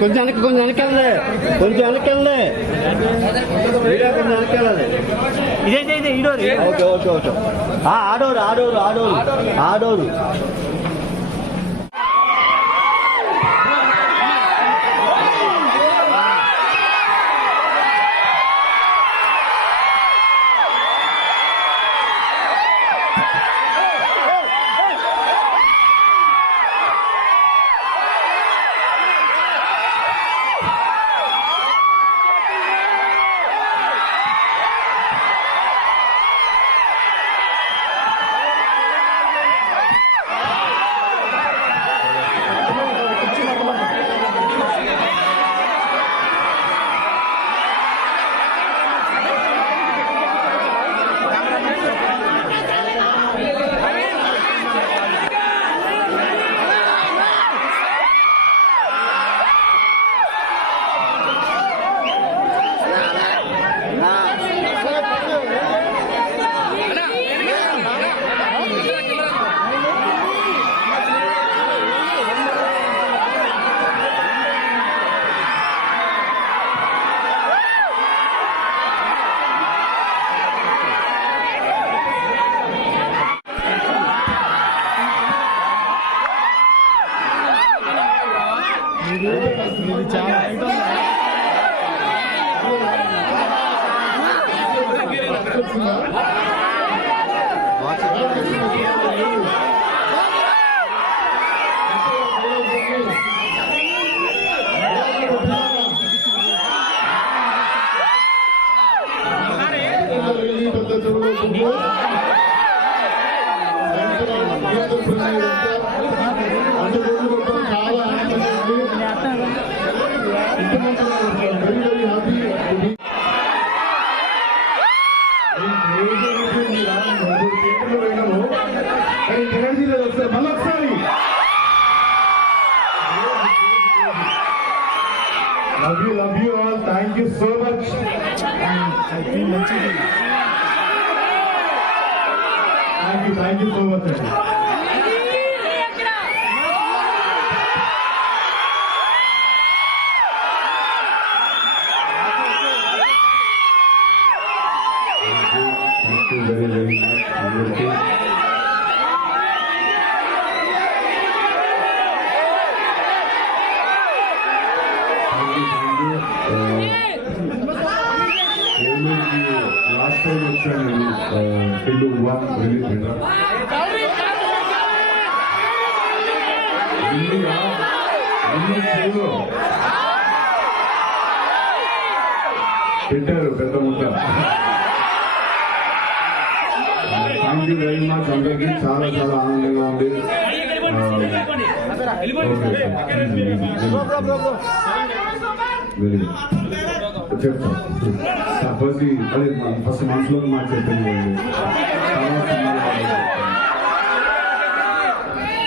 కొంచెం వెనక్కి వెళ్ళే కొంచెం వెనక్కి ఇదే ఈడోరు. Okay okay okay. ఆడోరు Love you all. Thank you so much. Thank you so much. Very much. Last time వచ్చాను Hellur 1 రిలీజ్ పెట్టారు పెద్ద ముద్ద. థ్యాంక్ యూ వెరీ మచ్ అందరికీ. చాలా చాలా ఆనందంగా ఉంది. వెరీ ఫస్ట్ మనసులో మాట చెప్పింది.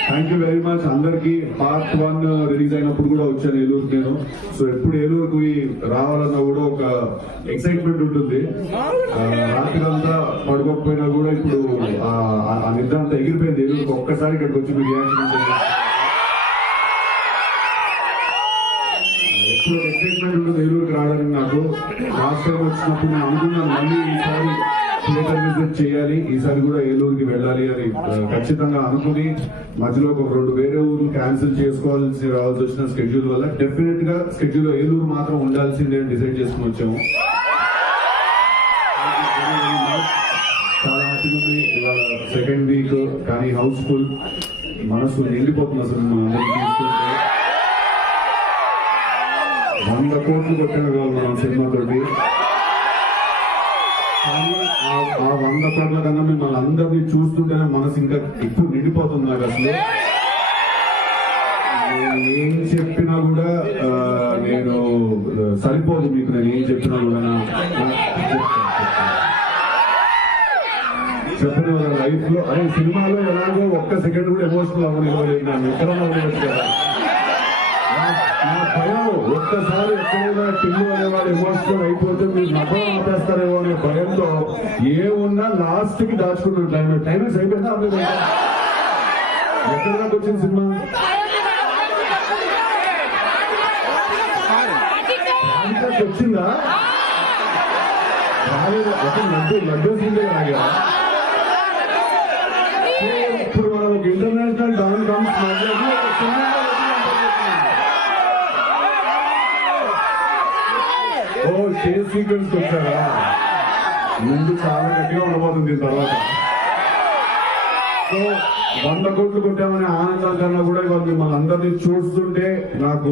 థ్యాంక్ యూ వెరీ మచ్ అందరికి. పార్ట్ 1 రిలీజ్ అయినప్పుడు కూడా వచ్చాను ఏలూరుకి నేను. సో ఎప్పుడు ఏలూరుకి రావాలన్నా కూడా ఒక ఎక్సైట్మెంట్ ఉంటుంది. రాత్రి అంతా పడుకోకపోయినా కూడా ఇప్పుడు ఆ నిద్ర అంతా ఎగిరిపోయింది. ఏలూరుకి ఒక్కసారి ఇక్కడికి వచ్చి మీ రియాక్షన్ ఎప్పుడు ఎక్సైట్మెంట్ ఉంటుంది ఏలూరుకి రావడానికి. నాకు లాస్ట్ టైం వచ్చినప్పుడు నేను అనుకున్నాను మళ్ళీ ఈసారి థియేటర్ విజిట్ చేయాలి, ఈసారి కూడా ఏలూరుకి వెళ్ళాలి అని ఖచ్చితంగా అనుకుని మధ్యలో ఒక 2 వేరే ఊర్లు క్యాన్సిల్ రావాల్సి వచ్చిన స్కెడ్యూల్ వల్ల డెఫినెట్ గా స్కెడ్యూల్ ఏలూరు మాత్రం ఉండాల్సిందే అని డిసైడ్ చేసుకుని వచ్చాము. చాలా హ్యాపీగా ఉంది. ఇవాళ సెకండ్ వీక్ కానీ హౌస్ఫుల్, మనసు నిండిపోతుంది. అసలు అందరికీ తీసుకుంటే 100 కోట్లు కొట్టిన మనం సినిమాతోటి. కానీ ఆ 100 కోట్ల కన్నా మిమ్మల్ని అందరినీ చూస్తుంటేనే మనసు ఇంకా ఎక్కువ నిండిపోతుంది. నాకు అసలు నేను ఏం చెప్పినా కూడా నేను సరిపోదు మీకు. నేను ఏం చెప్పినా కూడా చెప్పిన లైఫ్ లో అదే సినిమాలో ఎలాగో ఒక్క సెకండ్ కూడా ఎమోషనల్ అవ్వలేదు. నన్ను ఎక్కడన్నా అవ్వచ్చు కదా. నా భయం ఒక్కసారి ఎక్కడైనా టిల్లు అనేవాడు ఎమోషనల్ అయిపోతే మీరు నవ్వం ఆపేస్తారేమో అనే భయంతో ఏమున్నా లాస్ట్ కి దాచుకున్నాను. టైమింగ్స్ అయిపోయిందా అవ్వలేదు. ఎక్కడ దాకా వచ్చింది సినిమా? ఇంట్రెస్ట్ వచ్చిందా? రాలేదు. ఒక లడ్డు సీజన్ రాగా ఇప్పుడు మనం ఒక ఇంటర్నేషనల్ డాన్ కమ్స్ ఓ చేజ్ సీక్వెన్స్ వచ్చారా? ముందు చాలా గట్టిగా ఉండబోతుంది దీని తర్వాత. సో 100 కోట్లు కొట్టామనే ఆనందం కన్నా కూడా ఇవాళ మిమ్మల్ని అందరినీ చూస్తుంటే నాకు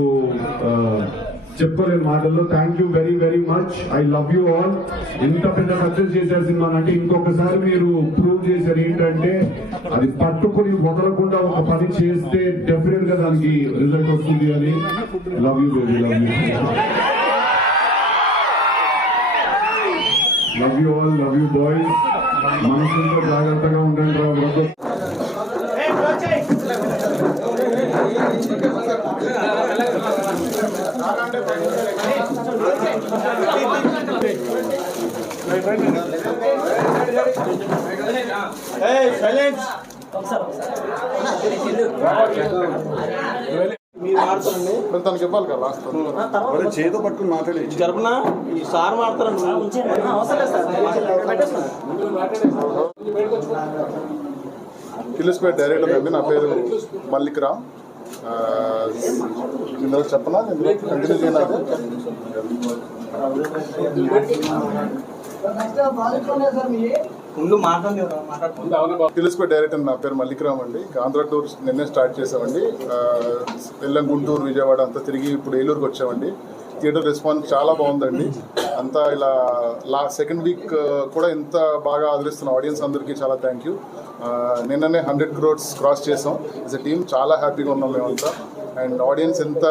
చెప్పుకోలేని మాటల్లో. Thank you very very much. I love you all. ఇంత పెద్ద సక్సెస్ చేశారు సినిమా అంటే ఇంకొకసారి మీరు ప్రూవ్ చేశారు ఏంటంటే అది పట్టుకుని వదలకుండా ఒక పని చేస్తే డెఫినెట్ గా దానికి రిజల్ట్ వస్తుంది అని. Love you baby, love you, love you all, love you boys. మనసులో జాగ్రత్తగా ఉండండి రా. తనకి ఇవ్వాలి కదా రాష్ట్రం చేతో పట్టుకుని మాట్లాడి జరపన ఈ సార్ మాడతారు. టిల్లుస్పేట డైరెక్టర్ అండి. నా పేరు మల్లిక్ రామ్. ఇందులో చెప్పనా? ఇందులో కంటిన్యూ చేయనా? టిల్లుస్పేట డైరెక్టర్ నా పేరు మల్లిక్ రామ్ అండి. ఆంధ్ర టూర్ నిన్నే స్టార్ట్ చేసామండి. వెళ్ళాం గుంటూరు, విజయవాడ అంతా తిరిగి ఇప్పుడు ఏలూరుకి వచ్చామండి. థియేటర్ రెస్పాన్స్ చాలా బాగుందండి. అంతా ఇలా సెకండ్ వీక్ కూడా ఇంత బాగా ఆదరిస్తున్న ఆడియన్స్ అందరికీ చాలా థ్యాంక్ యూ. నిన్ననే 100 crores క్రాస్ చేసాం. యాజ్ ఎ టీమ్ చాలా హ్యాపీగా ఉన్నాం మేమంతా. అండ్ ఆడియన్స్ ఎంత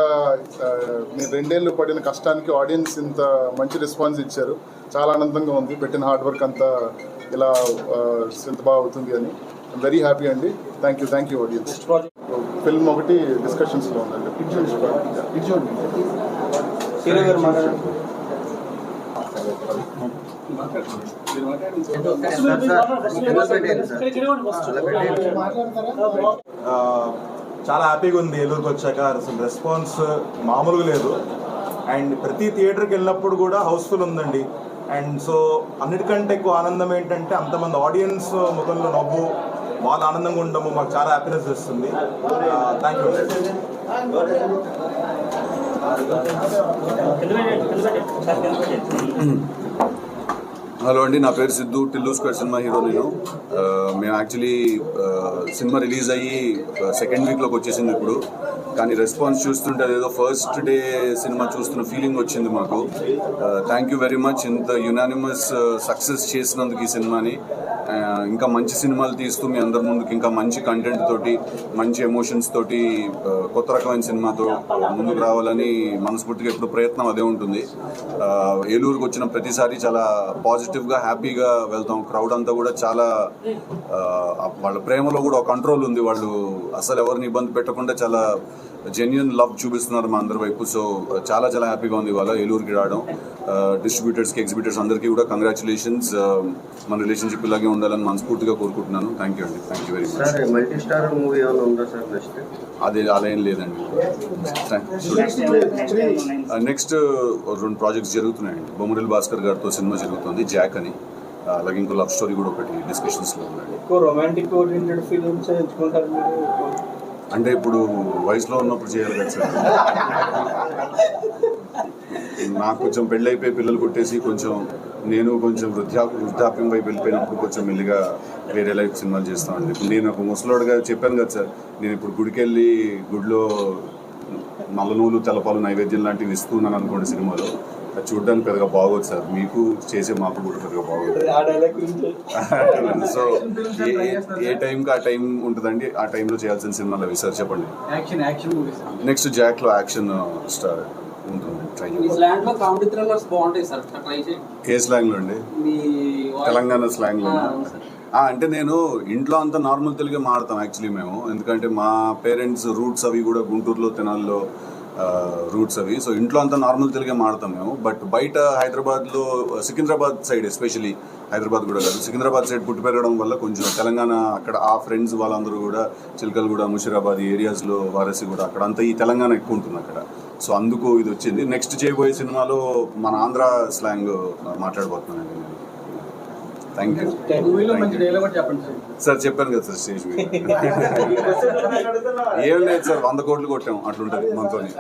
మీరు 2 ఏళ్ళు పడిన కష్టానికి ఆడియన్స్ ఇంత మంచి రెస్పాన్స్ ఇచ్చారు. చాలా ఆనందంగా ఉంది. పెట్టిన హార్డ్ వర్క్ అంతా ఇలా ఎంత బాగా అవుతుంది అని వెరీ హ్యాపీ అండి. Thank you audience. ఫిల్మ్ ఒకటి డిస్కషన్స్లో ఉందండి. చాలా హ్యాపీగా ఉంది ఏలూరుకి వచ్చాక. అసలు రెస్పాన్స్ మామూలుగా లేదు. అండ్ ప్రతి థియేటర్కి వెళ్ళినప్పుడు కూడా హౌస్ఫుల్ ఉందండి. అండ్ సో అన్నిటికంటే ఎక్కువ ఆనందం ఏంటంటే అంతమంది ఆడియన్స్ ముఖంలో నవ్వు, వాళ్ళ ఆనందంగా ఉండము మాకు చాలా హ్యాపీనెస్ ఇస్తుంది. Thank you. హలో అండి, నా పేరు సిద్ధు. టిల్లుస్పేట సినిమా హీరో నేను. మేము యాక్చువల్లీ సినిమా రిలీజ్ అయ్యి సెకండ్ వీక్లోకి వచ్చేసింది ఇప్పుడు. కానీ రెస్పాన్స్ చూస్తుంటే అదేదో ఫస్ట్ డే సినిమా చూస్తున్న ఫీలింగ్ వచ్చింది మాకు. Thank you very much. ఇంత యునానిమస్ సక్సెస్ చేసినందుకు ఈ సినిమాని. ఇంకా మంచి సినిమాలు తీస్తూ మీ అందరి ముందుకు ఇంకా మంచి కంటెంట్ తోటి, మంచి ఎమోషన్స్ తోటి, కొత్త రకమైన సినిమాతో ముందుకు రావాలని మనస్ఫూర్తిగా ఎప్పుడు ప్రయత్నం అదే ఉంటుంది. ఏలూరుకి వచ్చిన ప్రతిసారి చాలా పాజిటివ్గా హ్యాపీగా వెళ్తాం. క్రౌడ్ అంతా కూడా చాలా వాళ్ళ ప్రేమలో కూడా ఒక కంట్రోల్ ఉంది. వాళ్ళు అసలు ఎవరిని ఇబ్బంది పెట్టకుండా చాలా జెన్యున్ లవ్ చూపిస్తున్నారు మా అందరి వైపు. సో చాలా చాలా హ్యాపీగా ఉంది ఇవాళ ఏలూరుకి రావడం. డిస్ట్రిబ్యూటర్స్కి, ఎగ్జిబిటర్స్ అందరికీ కూడా కంగ్రాచులేషన్స్. మన రిలేషన్షిప్ ఇలాగే ఉండాలని మనస్ఫూర్తిగా కోరుకుంటున్నాను. థ్యాంక్ యూ అండి. Thank you very much. Multi star movie ఏమైనా ఉందా సార్ నెక్స్ట్? అది అలా ఏం లేదండి. నెక్స్ట్ 2 ప్రాజెక్ట్స్ జరుగుతున్నాయండి. బొమ్మరిల్ భాస్కర్ గారితో సినిమా జరుగుతుంది, జాక్ అని. అలాగే ఇంకో లవ్ స్టోరీ కూడా ఒకటి డిస్కషన్స్లో ఉందండి. రొమాంటిక్ ఓరియంటెడ్ ఫిలిమ్స్ ఎంచుకుంటారు మీరు? అంటే ఇప్పుడు వయసులో ఉన్నప్పుడు చేయాలి కదా సార్. నాకు కొంచెం పెళ్ళైపోయి పిల్లలు కొట్టేసి నేను కొంచెం వృద్ధాప్యం వైపు వెళ్ళిపోయినప్పుడు కొంచెం మెల్లిగా వేరే లైఫ్ సినిమాలు చేస్తామండి. ఇప్పుడు నేను ఒక ముసలోడుగా చెప్పాను కదా సార్, నేను ఇప్పుడు గుడికి వెళ్ళి గుడిలో నల్ల నూలు తెలపాలు నైవేద్యం లాంటివి ఇస్తూ ఉన్నాను అనుకోండి సినిమాలో. అది చూడడానికి పెద్దగా బాగోదు సార్. మీకు చేసే మాకు కూడా పెద్దగా బాగోదు. సో ఏ టైంకి ఆ టైం ఉంటుందండి. ఆ టైంలో చేయాల్సిన సినిమాలు అవి సార్. చెప్పండి. నెక్స్ట్ జాక్లో యాక్షన్ స్టార్ ఉంటుంది. ఏ స్లాంగ్లో అండి? తెలంగాణ స్లాంగ్లో. అంటే నేను ఇంట్లో అంతా నార్మల్ తెలుగే మాడతాం యాక్చువల్లీ మేము. ఎందుకంటే మా పేరెంట్స్ రూట్స్ అవి కూడా గుంటూరులో, తెనాల్లో, రూట్స్ అవి. సో ఇంట్లో అంతా నార్మల్ తెలుగే మాడతాం మేము. బట్ బయట హైదరాబాద్లో సికింద్రాబాద్ సైడ్, ఎస్పెషలీ హైదరాబాద్ కూడా కాదు, సికింద్రాబాద్ సైడ్ పుట్టి పెరగడం వల్ల కొంచెం తెలంగాణ అక్కడ ఆ ఫ్రెండ్స్ వాళ్ళందరూ కూడా చిలకలగూడ, ముషిరాబాద్ ఈ ఏరియాస్లో, వారసి కూడా అక్కడ అంతా ఈ తెలంగాణ ఎక్కువ ఉంటుంది అక్కడ. సో అందుకు ఇది వచ్చింది. నెక్స్ట్ చేయబోయే సినిమాలో మన ఆంధ్ర స్లాంగ్ మాట్లాడబోతున్నానండి నేను. Thank you. మూవీలో మంచి డైలాగ్ కూడా చెప్పండి సార్. సార్ చెప్పాను కదా సార్ స్టేజ్ మీద. ఏం లేదు సార్, 100 కోట్లు కొట్టాం అట్లుంటుంది మనతోని.